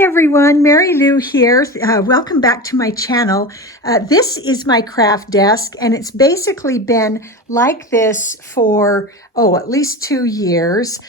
Hi everyone, Mary Lou here. Welcome back to my channel. This is my craft desk, and it's basically been like this for, at least 2 years.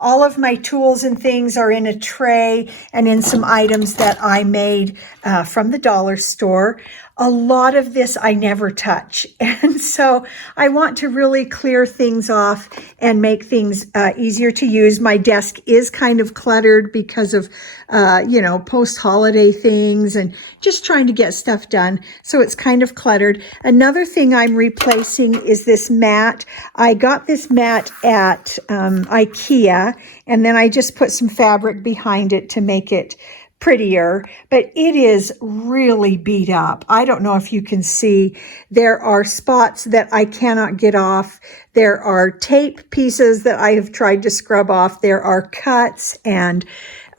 All of my tools and things are in a tray and in some items that I made from the dollar store. A lot of this I never touch. And so I want to really clear things off and make things easier to use. My desk is kind of cluttered because of, post-holiday things and just trying to get stuff done. So it's kind of cluttered. Another thing I'm replacing is this mat. I got this mat at IKEA, and then I just put some fabric behind it to make it prettier, but it is really beat up. I don't know if you can see. There are spots that I cannot get off. There are tape pieces that I have tried to scrub off. There are cuts and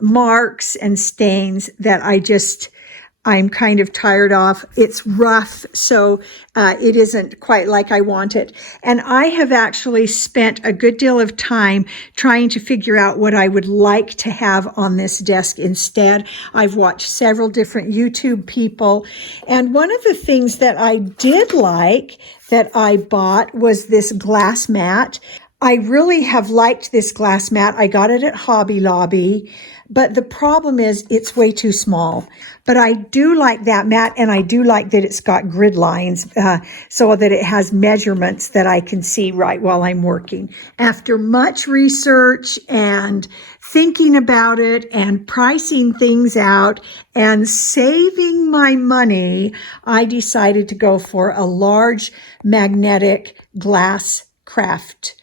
marks and stains that I'm kind of tired of. It's rough, so it isn't quite like I want it. And I have actually spent a good deal of time trying to figure out what I would like to have on this desk instead. I've watched several different YouTube people, and one of the things that I did like that I bought was this glass mat. I really have liked this glass mat. I got it at Hobby Lobby, but the problem is it's way too small. But I do like that mat, and I do like that it's got grid lines so that it has measurements that I can see right while I'm working. After much research and thinking about it and pricing things out and saving my money, I decided to go for a large magnetic glass craft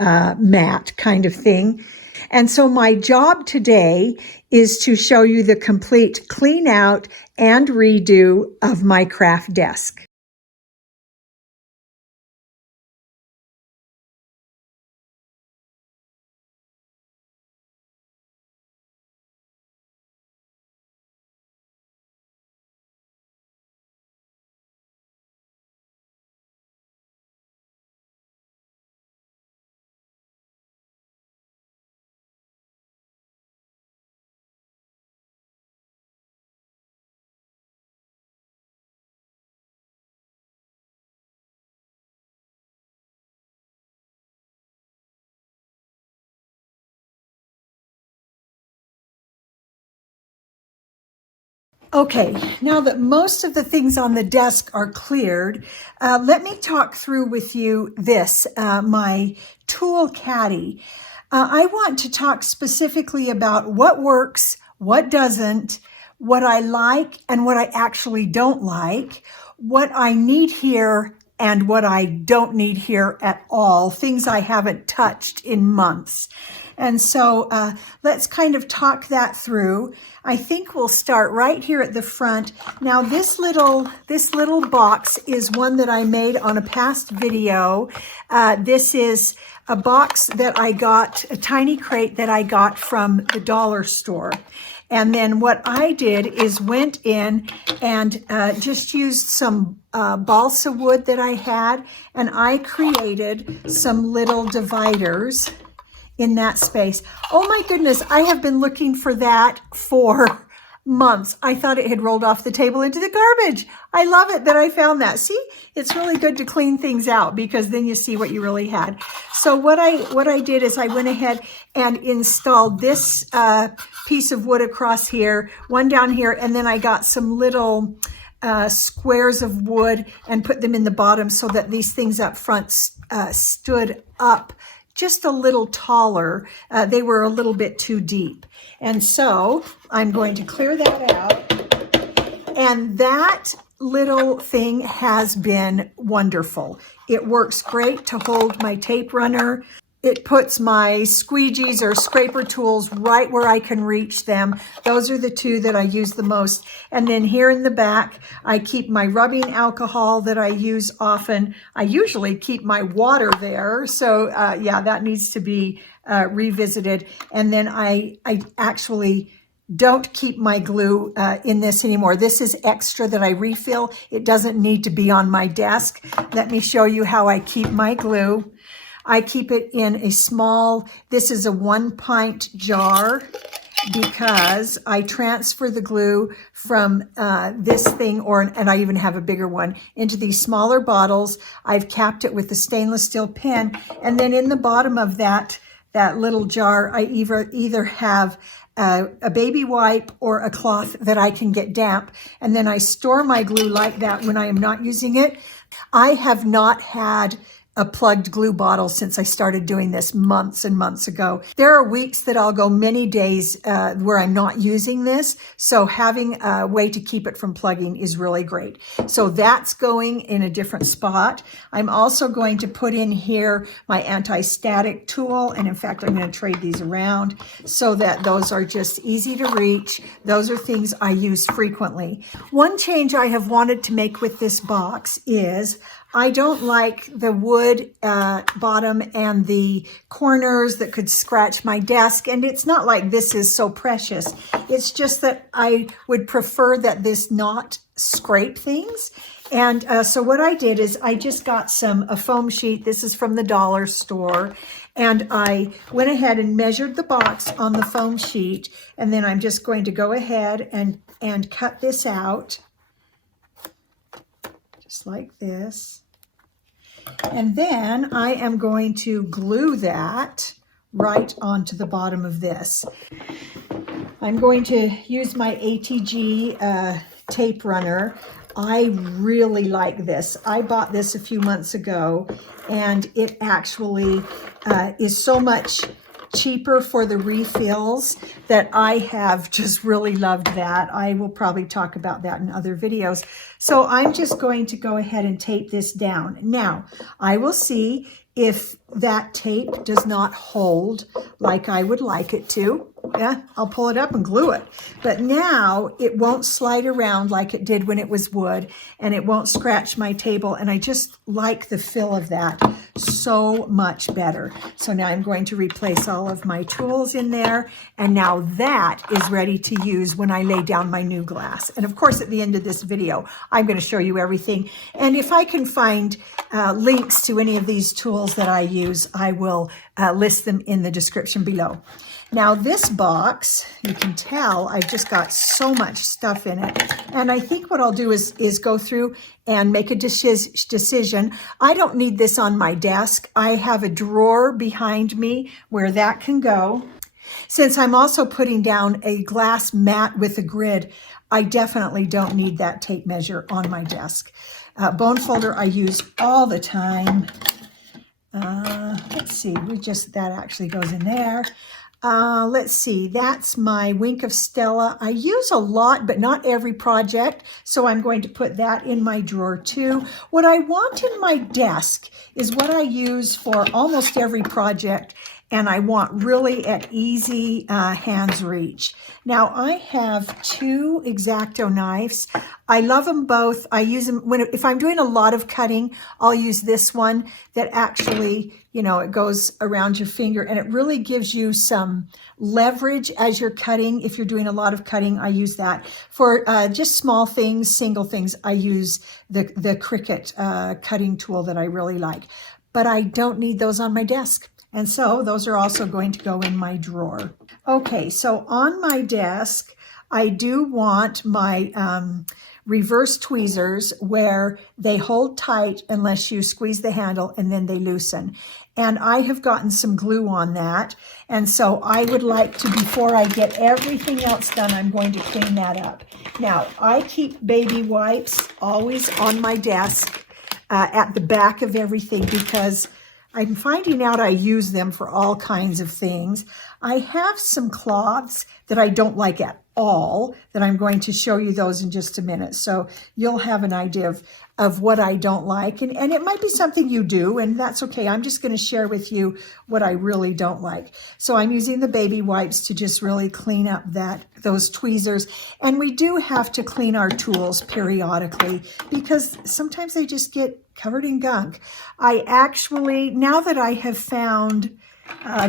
mat kind of thing. And so my job today is to show you the complete clean out and redo of my craft desk. Okay, now that most of the things on the desk are cleared, let me talk through with you this, my tool caddy. I want to talk specifically about what works, what doesn't, what I like and what I actually don't like, what I need here and what I don't need here at all, things I haven't touched in months. And so let's kind of talk that through. I think we'll start right here at the front. Now this little box is one that I made on a past video. This is a box that I got, a tiny crate that I got from the dollar store. And then what I did is went in and just used some balsa wood that I had, and I created some little dividers in that space. Oh my goodness, I have been looking for that for months. I thought it had rolled off the table into the garbage. I love it that I found that. See, it's really good to clean things out because then you see what you really had. So what I did is I went ahead and installed this piece of wood across here, one down here, and then I got some little squares of wood and put them in the bottom so that these things up front stood up just a little taller. They were a little bit too deep. And so I'm going to clear that out. And that little thing has been wonderful. It works great to hold my tape runner. It puts my squeegees or scraper tools right where I can reach them. Those are the two that I use the most. And then here in the back, I keep my rubbing alcohol that I use often. I usually keep my water there. So yeah, that needs to be revisited. And then I actually don't keep my glue in this anymore. This is extra that I refill. It doesn't need to be on my desk. Let me show you how I keep my glue. I keep it in a small, this is a 1-pint jar, because I transfer the glue from this thing, and I even have a bigger one, into these smaller bottles. I've capped it with a stainless steel pin, and then in the bottom of that little jar, I either have a baby wipe or a cloth that I can get damp, and then I store my glue like that when I am not using it. I have not had a plugged glue bottle since I started doing this months and months ago. There are weeks that I'll go many days where I'm not using this, so having a way to keep it from plugging is really great. So that's going in a different spot. I'm also going to put in here my anti-static tool, and in fact I'm going to trade these around so that those are just easy to reach. Those are things I use frequently. One change I have wanted to make with this box is I don't like the wood bottom and the corners that could scratch my desk. And it's not like this is so precious. It's just that I would prefer that this not scrape things. And so what I did is I just got a foam sheet. This is from the dollar store. And I went ahead and measured the box on the foam sheet. And then I'm just going to go ahead and cut this out. Just like this. And then I am going to glue that right onto the bottom of this. I'm going to use my ATG tape runner. I really like this. I bought this a few months ago, and it actually is so much cheaper for the refills that I have just really loved that. I will probably talk about that in other videos. So I'm just going to go ahead and tape this down. Now, I will see if that tape does not hold like I would like it to. Yeah, I'll pull it up and glue it. But now it won't slide around like it did when it was wood, and it won't scratch my table. And I just like the feel of that so much better. So now I'm going to replace all of my tools in there. And now that is ready to use when I lay down my new glass. And of course, at the end of this video, I'm going to show you everything. And if I can find links to any of these tools that I use, I will list them in the description below. Now this box, you can tell I've just got so much stuff in it. And I think what I'll do is go through and make a decision. I don't need this on my desk. I have a drawer behind me where that can go. Since I'm also putting down a glass mat with a grid, I definitely don't need that tape measure on my desk. Bone folder I use all the time. Let's see, that actually goes in there. Let's see, that's my Wink of Stella. I use a lot, but not every project, so I'm going to put that in my drawer too. What I want in my desk is what I use for almost every project, and I want really at easy hands reach. Now I have 2 X-Acto knives. I love them both. I use them if I'm doing a lot of cutting, I'll use this one that actually, it goes around your finger, and it really gives you some leverage as you're cutting. If you're doing a lot of cutting, I use that. For just small things, single things, I use the Cricut cutting tool that I really like. But I don't need those on my desk. And so those are also going to go in my drawer. Okay, so on my desk, I do want my reverse tweezers where they hold tight unless you squeeze the handle and then they loosen. And I have gotten some glue on that. And so I would like to, before I get everything else done, I'm going to clean that up. Now, I keep baby wipes always on my desk at the back of everything because I'm finding out I use them for all kinds of things. I have some cloths that I don't like at all that I'm going to show you those in just a minute. So you'll have an idea of what I don't like. And it might be something you do, and that's okay. I'm just going to share with you what I really don't like. So I'm using the baby wipes to just really clean up those tweezers. And we do have to clean our tools periodically because sometimes they just get covered in gunk. I actually, now that I have found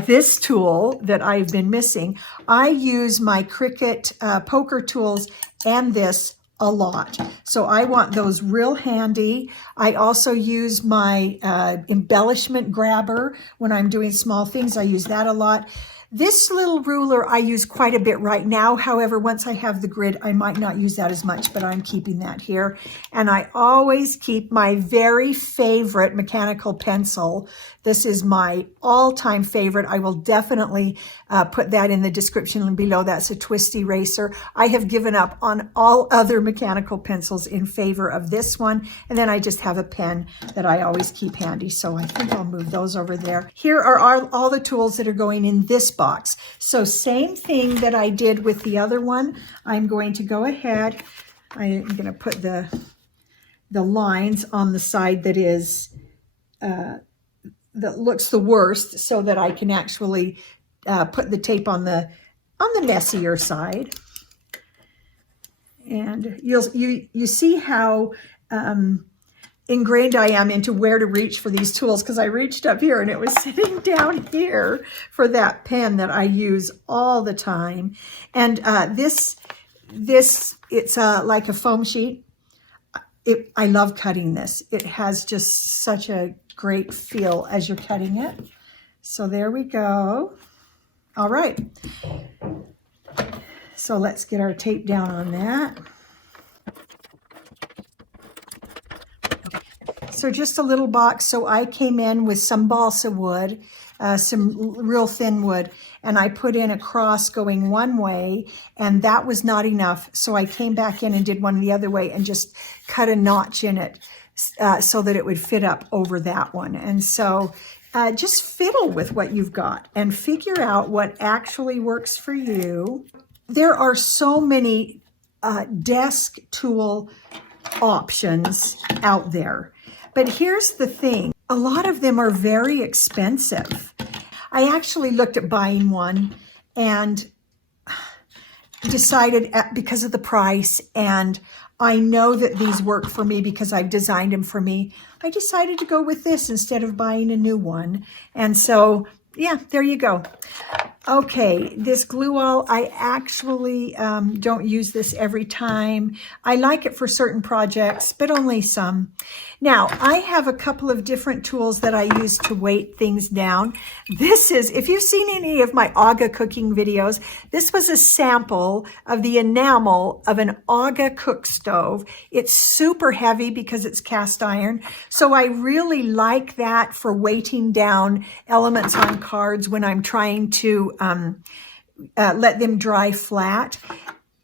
this tool that I've been missing, I use my Cricut poker tools and this a lot. So I want those real handy. I also use my embellishment grabber when I'm doing small things. I use that a lot. This little ruler I use quite a bit right now. However, once I have the grid, I might not use that as much, but I'm keeping that here. And I always keep my very favorite mechanical pencil. This is my all-time favorite. I will definitely put that in the description below. That's a twist eraser. I have given up on all other mechanical pencils in favor of this one. And then I just have a pen that I always keep handy. So I think I'll move those over there. Here are all the tools that are going in this box. So same thing that I did with the other one. I'm going to go ahead. I'm going to put the lines on the side that is that looks the worst, so that I can actually put the tape on the messier side. And you see how ingrained I am into where to reach for these tools, because I reached up here and it was sitting down here for that pen that I use all the time. And this it's like a foam sheet. I love cutting this. It has just such a great feel as you're cutting it. So there we go. All right. So let's get our tape down on that. So just a little box. So I came in with some balsa wood, some real thin wood, and I put in a cross going one way, and that was not enough. So I came back in and did one the other way and just cut a notch in it so that it would fit up over that one. And so just fiddle with what you've got and figure out what actually works for you. There are so many desk tool options out there. But here's the thing, a lot of them are very expensive. I actually looked at buying one and decided because of the price, and I know that these work for me because I've designed them for me. I decided to go with this instead of buying a new one. And so, yeah, there you go. Okay, this glue all, I actually don't use this every time. I like it for certain projects, but only some. Now, I have a couple of different tools that I use to weight things down. This is, if you've seen any of my Aga cooking videos, this was a sample of the enamel of an Aga cook stove. It's super heavy because it's cast iron. So I really like that for weighting down elements on cards when I'm trying to let them dry flat.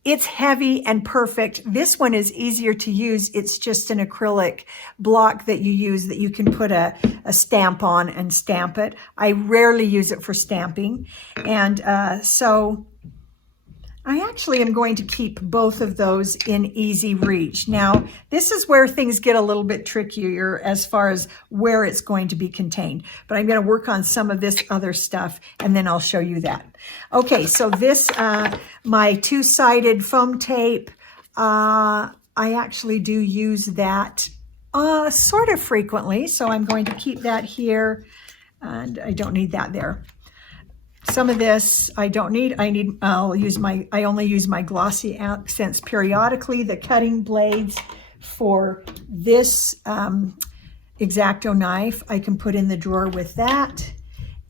It's heavy and perfect. This one is easier to use. It's just an acrylic block that you use that you can put a stamp on and stamp it. I rarely use it for stamping. And so I actually am going to keep both of those in easy reach. Now, this is where things get a little bit trickier as far as where it's going to be contained. But I'm going to work on some of this other stuff, and then I'll show you that. Okay, so this, my two-sided foam tape, I actually do use that sort of frequently. So I'm going to keep that here, and I don't need that there. Some of this I don't need. I only use my glossy accents periodically. The cutting blades for this X-Acto knife, I can put in the drawer with that.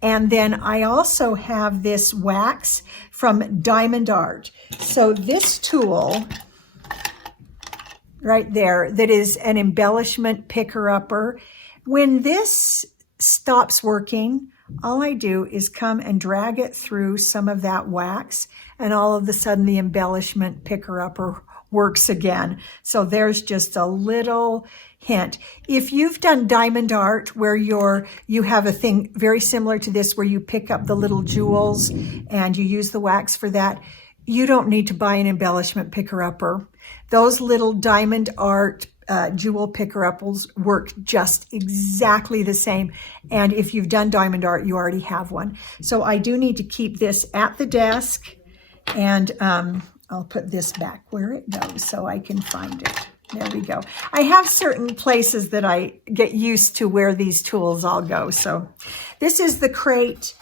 And then I also have this wax from Diamond Art. So this tool right there, that is an embellishment picker-upper. When this stops working, all I do is come and drag it through some of that wax, and all of a sudden the embellishment picker-upper works again. So there's just a little hint. If you've done Diamond Art where you have a thing very similar to this where you pick up the little jewels and you use the wax for that, you don't need to buy an embellishment picker-upper. Those little Diamond Art jewel picker-uppers work just exactly the same. And if you've done Diamond Art, you already have one. So I do need to keep this at the desk, and I'll put this back where it goes so I can find it. There we go. I have certain places that I get used to where these tools all go. So this is the crate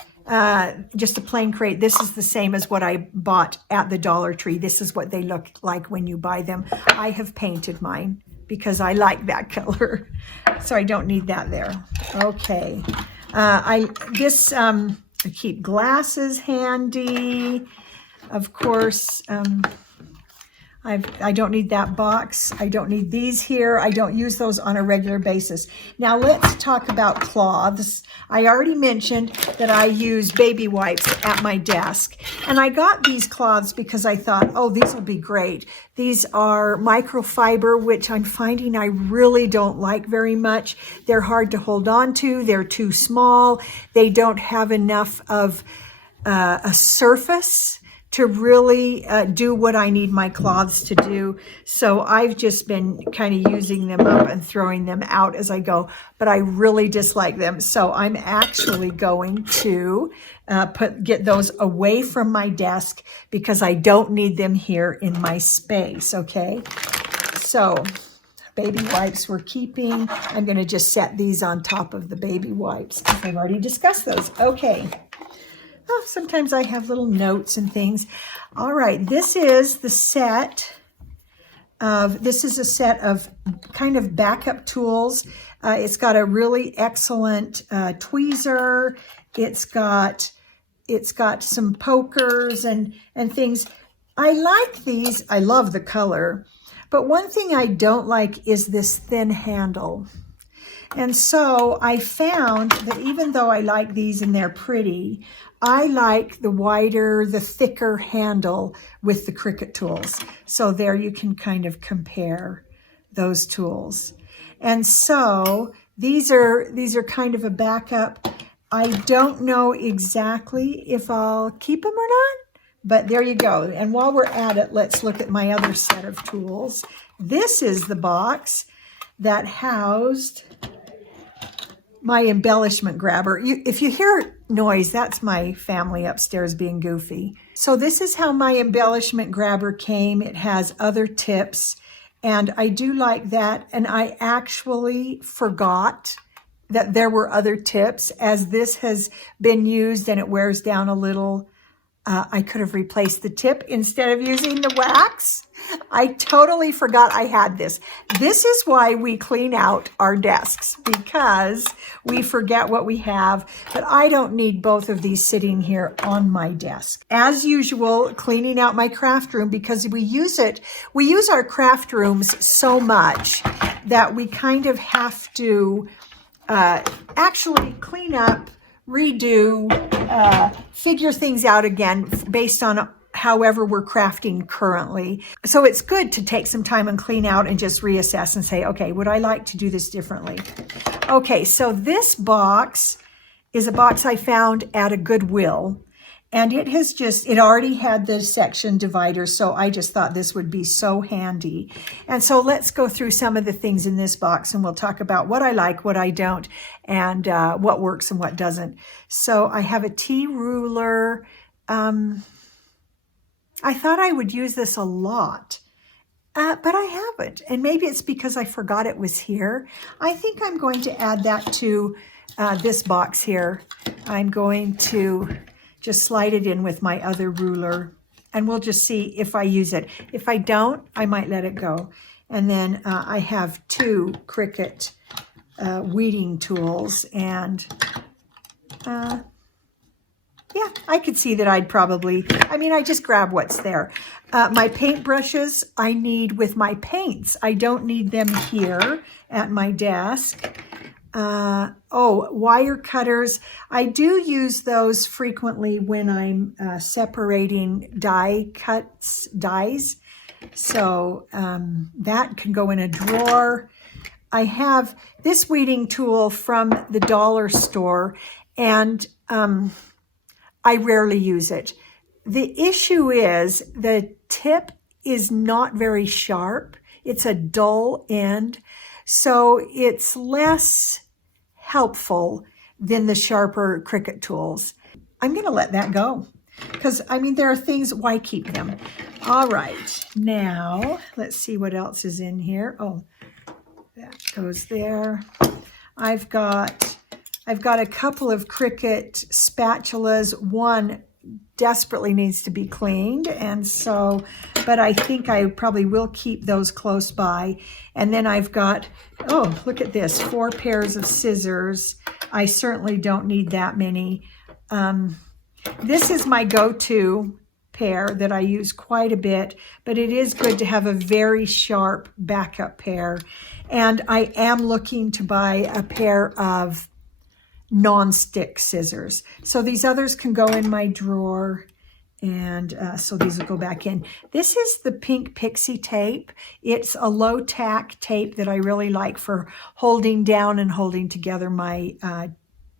just a plain crate. This is the same as what I bought at the Dollar Tree. This is what they look like when you buy them. I have painted mine because I like that color. So I don't need that there. Okay. I keep glasses handy. Of course, I don't need that box. I don't need these here. I don't use those on a regular basis. Now let's talk about cloths. I already mentioned that I use baby wipes at my desk. And I got these cloths because I thought, oh, these will be great. These are microfiber, which I'm finding I really don't like very much. They're hard to hold on to. They're too small. They don't have enough of a surface to really do what I need my cloths to do. So I've just been kind of using them up and throwing them out as I go, but I really dislike them. So I'm actually going to get those away from my desk because I don't need them here in my space, okay? So baby wipes we're keeping. I'm gonna just set these on top of the baby wipes because I've already discussed those. Okay. Oh, sometimes I have little notes and things. All right, this is a set of kind of backup tools. It's got a really excellent tweezer. It's got some pokers and things. I like these. I love the color. But one thing I don't like is this thin handle. And so I found that even though I like these and they're pretty, I like the wider, the thicker handle with the Cricut tools. So there you can kind of compare those tools. And so these are kind of a backup. I don't know exactly if I'll keep them or not, but there you go. And while we're at it, let's look at my other set of tools. This is the box that housed my embellishment grabber. If you hear noise, that's my family upstairs being goofy. So this is how my embellishment grabber came. It has other tips, and I do like that. And I actually forgot that there were other tips. As this has been used and it wears down a little, I could have replaced the tip instead of using the wax. I totally forgot I had this. This is why we clean out our desks, because we forget what we have, but I don't need both of these sitting here on my desk. As usual, cleaning out my craft room, because we use our craft rooms so much that we kind of have to actually clean up, redo, figure things out again based on however we're crafting currently. So it's good to take some time and clean out and just reassess and say, okay, would I like to do this differently? Okay, so this box is a box I found at a Goodwill, and it already had the section divider, so I just thought this would be so handy. And so let's go through some of the things in this box, and we'll talk about what I like, what I don't, and what works and what doesn't. So I have a T ruler. I thought I would use this a lot, but I haven't. And maybe it's because I forgot it was here. I think I'm going to add that to this box here. I'm going to just slide it in with my other ruler, and we'll just see if I use it. If I don't, I might let it go. And then I have two Cricut weeding tools, and yeah, I could see that I just grab what's there. My paint brushes I need with my paints. I don't need them here at my desk. Wire cutters. I do use those frequently when I'm separating dies. So that can go in a drawer. I have this weeding tool from the dollar store, and I rarely use it. The issue is the tip is not very sharp. It's a dull end, so it's less helpful than the sharper Cricut tools. I'm going to let that go because, there are things, why keep them? All right, now let's see what else is in here. Oh, that goes there. I've got I've got a couple of Cricut spatulas. One desperately needs to be cleaned, and so, but I think I probably will keep those close by. And then I've got, oh, look at this, 4 pairs of scissors. I certainly don't need that many. This is my go-to pair that I use quite a bit, but it is good to have a very sharp backup pair. And I am looking to buy a pair of non-stick scissors. So these others can go in my drawer, and so these will go back in. This is the pink pixie tape. It's a low tack tape that I really like for holding down and holding together my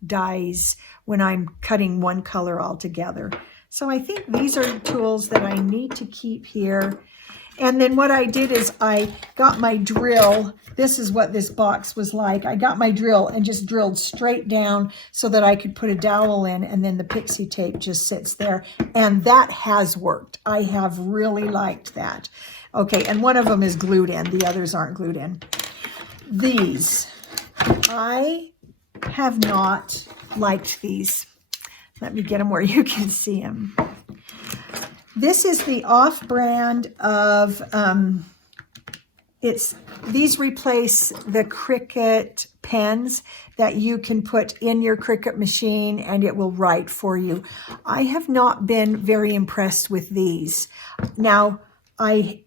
dies when I'm cutting one color all together. So I think these are tools that I need to keep here. And then what I did is I got my drill. This is what this box was like. I got my drill and just drilled straight down so that I could put a dowel in, and then the pixie tape just sits there. And that has worked. I have really liked that. Okay, and one of them is glued in. The others aren't glued in. These, I have not liked these. Let me get them where you can see them. This is the off-brand of, these replace the Cricut pens that you can put in your Cricut machine and it will write for you. I have not been very impressed with these. Now, I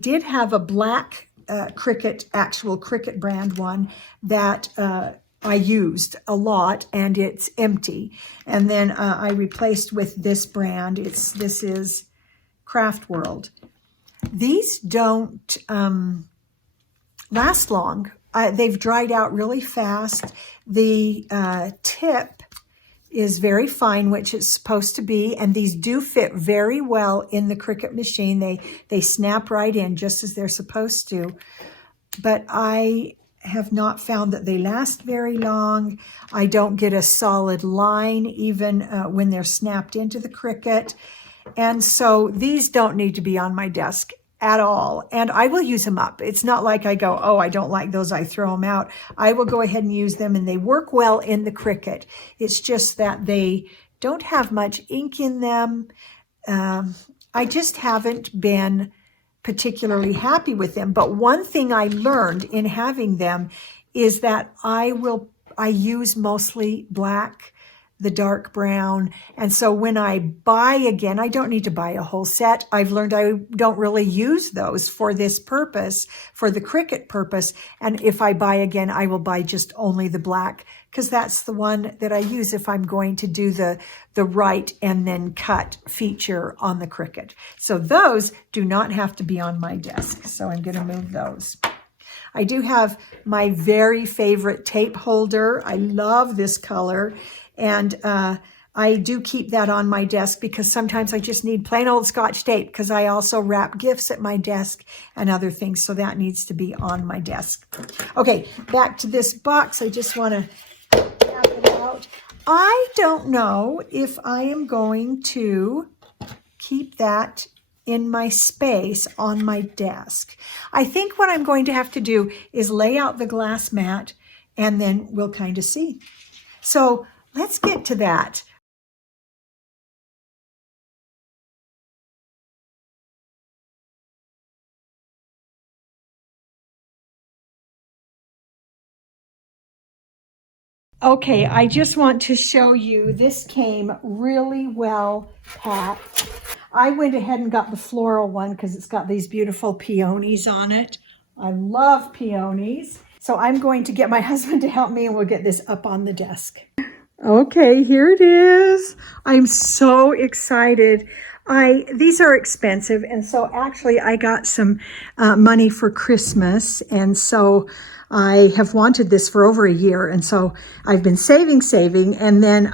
did have a black actual Cricut brand one that I used a lot, and it's empty. And then I replaced with this brand. This is Craft World. These don't last long. They've dried out really fast. The tip is very fine, which it's supposed to be, and these do fit very well in the Cricut machine. They snap right in just as they're supposed to. But I have not found that they last very long. I don't get a solid line even when they're snapped into the Cricut. And so these don't need to be on my desk at all. And I will use them up. It's not like I go, oh, I don't like those, I throw them out. I will go ahead and use them, and they work well in the Cricut. It's just that they don't have much ink in them. I just haven't been particularly happy with them. But one thing I learned in having them is that I use mostly black, the dark brown. And so when I buy again, I don't need to buy a whole set. I've learned I don't really use those for this purpose, for the Cricut purpose. And if I buy again, I will buy just only the black, because that's the one that I use if I'm going to do the write and then cut feature on the Cricut. So those do not have to be on my desk. So I'm going to move those. I do have my very favorite tape holder. I love this color. And I do keep that on my desk because sometimes I just need plain old Scotch tape, because I also wrap gifts at my desk and other things. So that needs to be on my desk. Okay, back to this box. I just want to tap it out. I don't know if I am going to keep that in my space on my desk. I think what I'm going to have to do is lay out the glass mat, and then we'll kind of see. So let's get to that. Okay, I just want to show you, this came really well packed. I went ahead and got the floral one because it's got these beautiful peonies on it. I love peonies. So I'm going to get my husband to help me, and we'll get this up on the desk. Okay, here it is. I'm so excited. These are expensive, and so actually I got some money for Christmas, and so I have wanted this for over a year, and so I've been saving, and then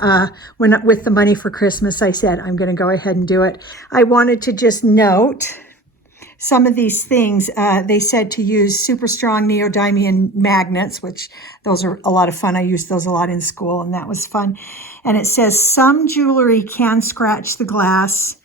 with the money for Christmas, I said I'm going to go ahead and do it. I wanted to just note some of these things. They said to use super strong neodymium magnets, which those are a lot of fun. I used those a lot in school, and that was fun. And it says some jewelry can scratch the glass,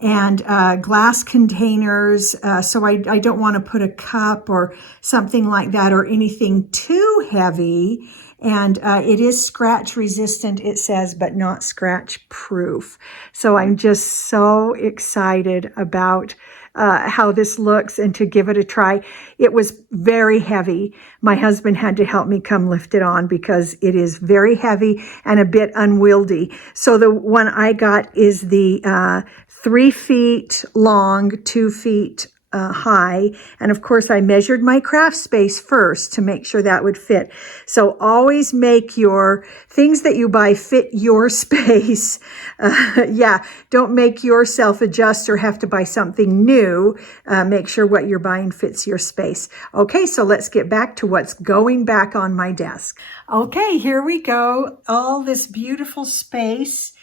and glass containers. So I don't want to put a cup or something like that or anything too heavy. And it is scratch resistant, it says, but not scratch proof. So I'm just so excited about how this looks and to give it a try. It was very heavy. My husband had to help me come lift it on because it is very heavy and a bit unwieldy. So the one I got is the 3 feet long, 2 feet high. And of course, I measured my craft space first to make sure that would fit. So always make your things that you buy fit your space. Yeah, don't make yourself adjust or have to buy something new. Make sure what you're buying fits your space. Okay, so let's get back to what's going back on my desk. Okay, here we go. All this beautiful space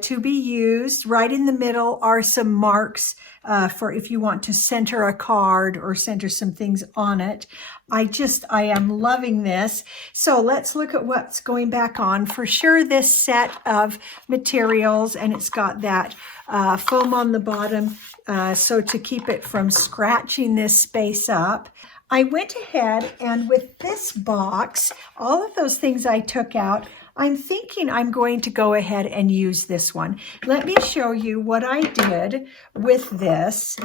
to be used. Right in the middle are some marks for if you want to center a card or center some things on it. I am loving this. So let's look at what's going back on. For sure, this set of materials, and it's got that foam on the bottom, so to keep it from scratching this space up. I went ahead and with this box, all of those things I took out, I'm thinking I'm going to go ahead and use this one. Let me show you what I did with this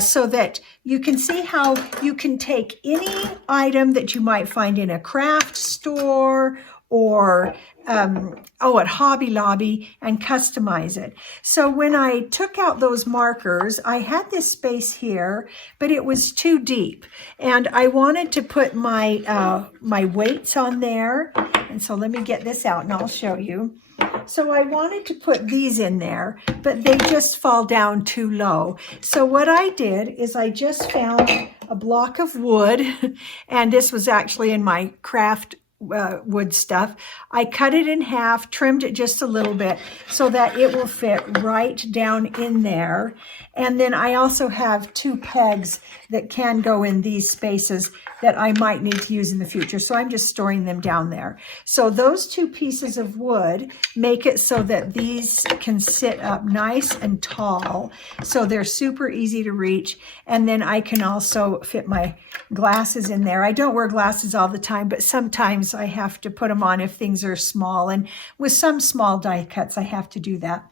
so that you can see how you can take any item that you might find in a craft store or at Hobby Lobby and customize it. So when I took out those markers, I had this space here, but it was too deep. And I wanted to put my, my weights on there. And so let me get this out and I'll show you. So I wanted to put these in there, but they just fall down too low. So what I did is I just found a block of wood, and this was actually in my craft wood stuff. I cut it in half, trimmed it just a little bit so that it will fit right down in there. And then I also have 2 pegs that can go in these spaces that I might need to use in the future. So I'm just storing them down there. So those 2 pieces of wood make it so that these can sit up nice and tall. So they're super easy to reach. And then I can also fit my glasses in there. I don't wear glasses all the time, but sometimes I have to put them on if things are small. And with some small die cuts, I have to do that.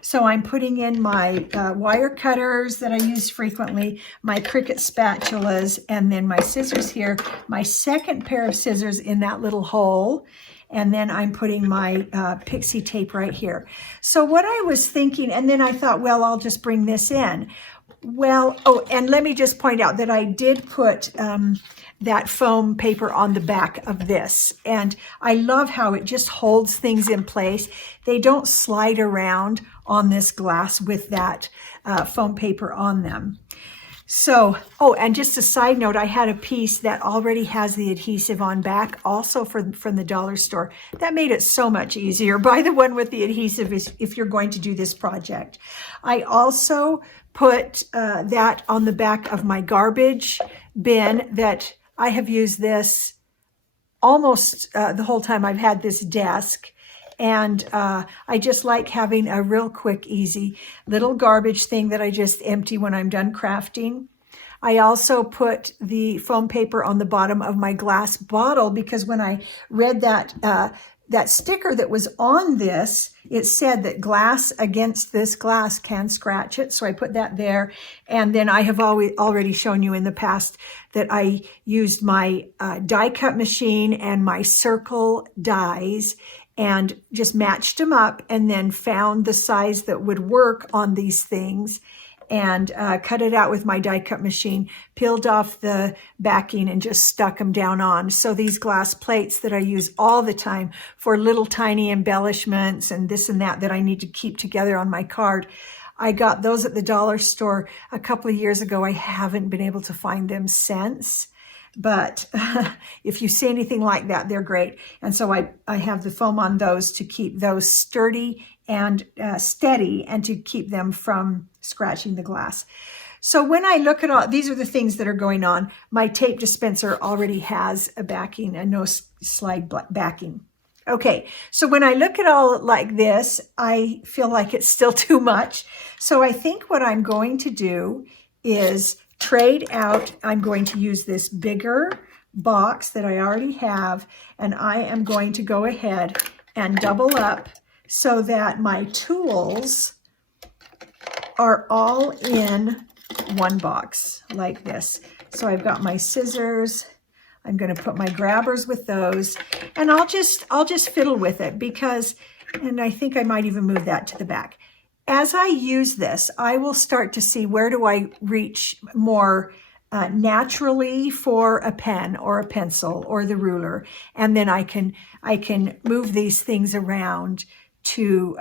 So I'm putting in my wire cutters that I use frequently, my Cricut spatulas, and then my scissors here, my second pair of scissors in that little hole. And then I'm putting my pixie tape right here. So what I was thinking, and then I thought, well, I'll just bring this in. Well, oh, and let me just point out that I did put that foam paper on the back of this. And I love how it just holds things in place. They don't slide around on this glass with that foam paper on them. So, oh, and just a side note, I had a piece that already has the adhesive on back, also from the dollar store. That made it so much easier. Buy the one with the adhesive if you're going to do this project. I also put that on the back of my garbage bin that I have used this almost the whole time I've had this desk. And I just like having a real quick, easy little garbage thing that I just empty when I'm done crafting. I also put the foam paper on the bottom of my glass bottle because when I read that that sticker that was on this, it said that glass against this glass can scratch it. So I put that there. And then I have already shown you in the past that I used my die cut machine and my circle dies and just matched them up and then found the size that would work on these things and cut it out with my die cut machine, peeled off the backing and just stuck them down on. So these glass plates that I use all the time for little tiny embellishments and this and that I need to keep together on my card, I got those at the dollar store a couple of years ago. I haven't been able to find them since. But if you see anything like that, they're great. And so I have the foam on those to keep those sturdy and steady and to keep them from scratching the glass. So when I look at all, these are the things that are going on. My tape dispenser already has a backing, a no slide backing. Okay, so when I look at all like this, I feel like it's still too much. So I think what I'm going to do is trade out. I'm going to use this bigger box that I already have, and I am going to go ahead and double up so that my tools are all in one box like this. So I've got my scissors. I'm going to put my grabbers with those, and I'll just fiddle with it because, and I think I might even move that to the back. As I use this, I will start to see where do I reach more naturally for a pen or a pencil or the ruler, and then I can move these things around to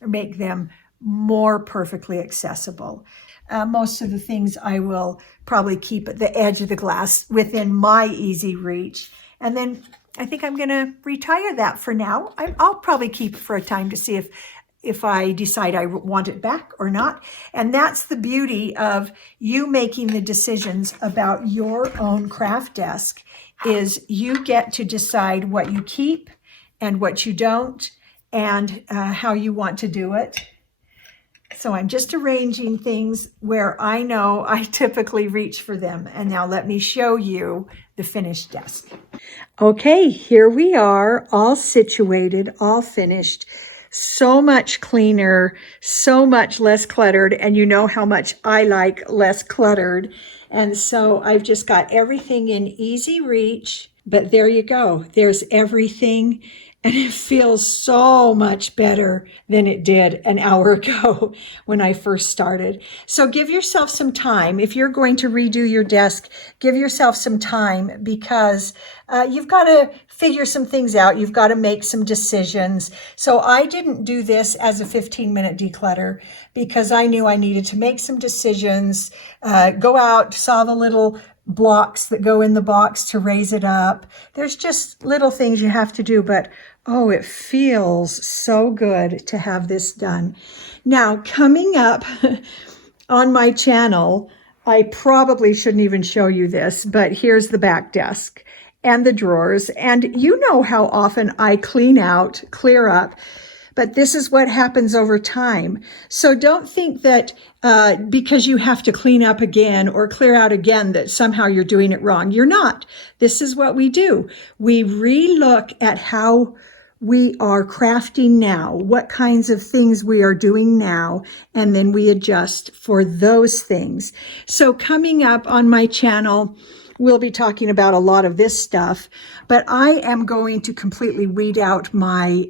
make them more perfectly accessible. Most of the things I will probably keep at the edge of the glass within my easy reach. And then I think I'm going to retire that for now. I'll probably keep it for a time to see if I decide I want it back or not. And that's the beauty of you making the decisions about your own craft desk, is you get to decide what you keep and what you don't, and how you want to do it. So I'm just arranging things where I know I typically reach for them. And now let me show you the finished desk. Okay, here we are, all situated, all finished. So much cleaner, so much less cluttered. And you know how much I like less cluttered. And so I've just got everything in easy reach. But there you go. There's everything. And it feels so much better than it did an hour ago when I first started. So give yourself some time. If you're going to redo your desk, give yourself some time, because you've got to figure some things out. You've got to make some decisions. So I didn't do this as a 15-minute declutter because I knew I needed to make some decisions, go out, saw the little blocks that go in the box to raise it up. There's just little things you have to do, but oh, it feels so good to have this done. Now, coming up on my channel, I probably shouldn't even show you this, but here's the back desk and the drawers. And you know how often I clean out, clear up, but this is what happens over time. So don't think that because you have to clean up again or clear out again that somehow you're doing it wrong. You're not. This is what we do. We re-look at how we are crafting now, what kinds of things we are doing now, and then we adjust for those things. So coming up on my channel, we'll be talking about a lot of this stuff, but I am going to completely weed out my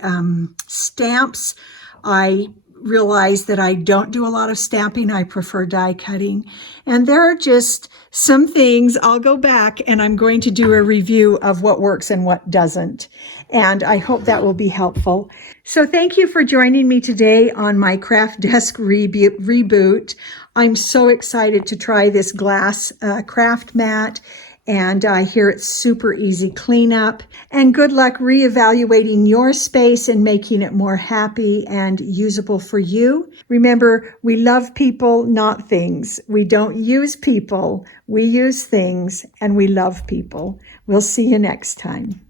stamps. I realize that I don't do a lot of stamping. I prefer die cutting. And there are just some things. I'll go back and I'm going to do a review of what works and what doesn't. And I hope that will be helpful. So thank you for joining me today on my craft desk reboot. I'm so excited to try this glass craft mat. And I hear it's super easy cleanup. And good luck reevaluating your space and making it more happy and usable for you. Remember, we love people, not things. We don't use people. We use things, and we love people. We'll see you next time.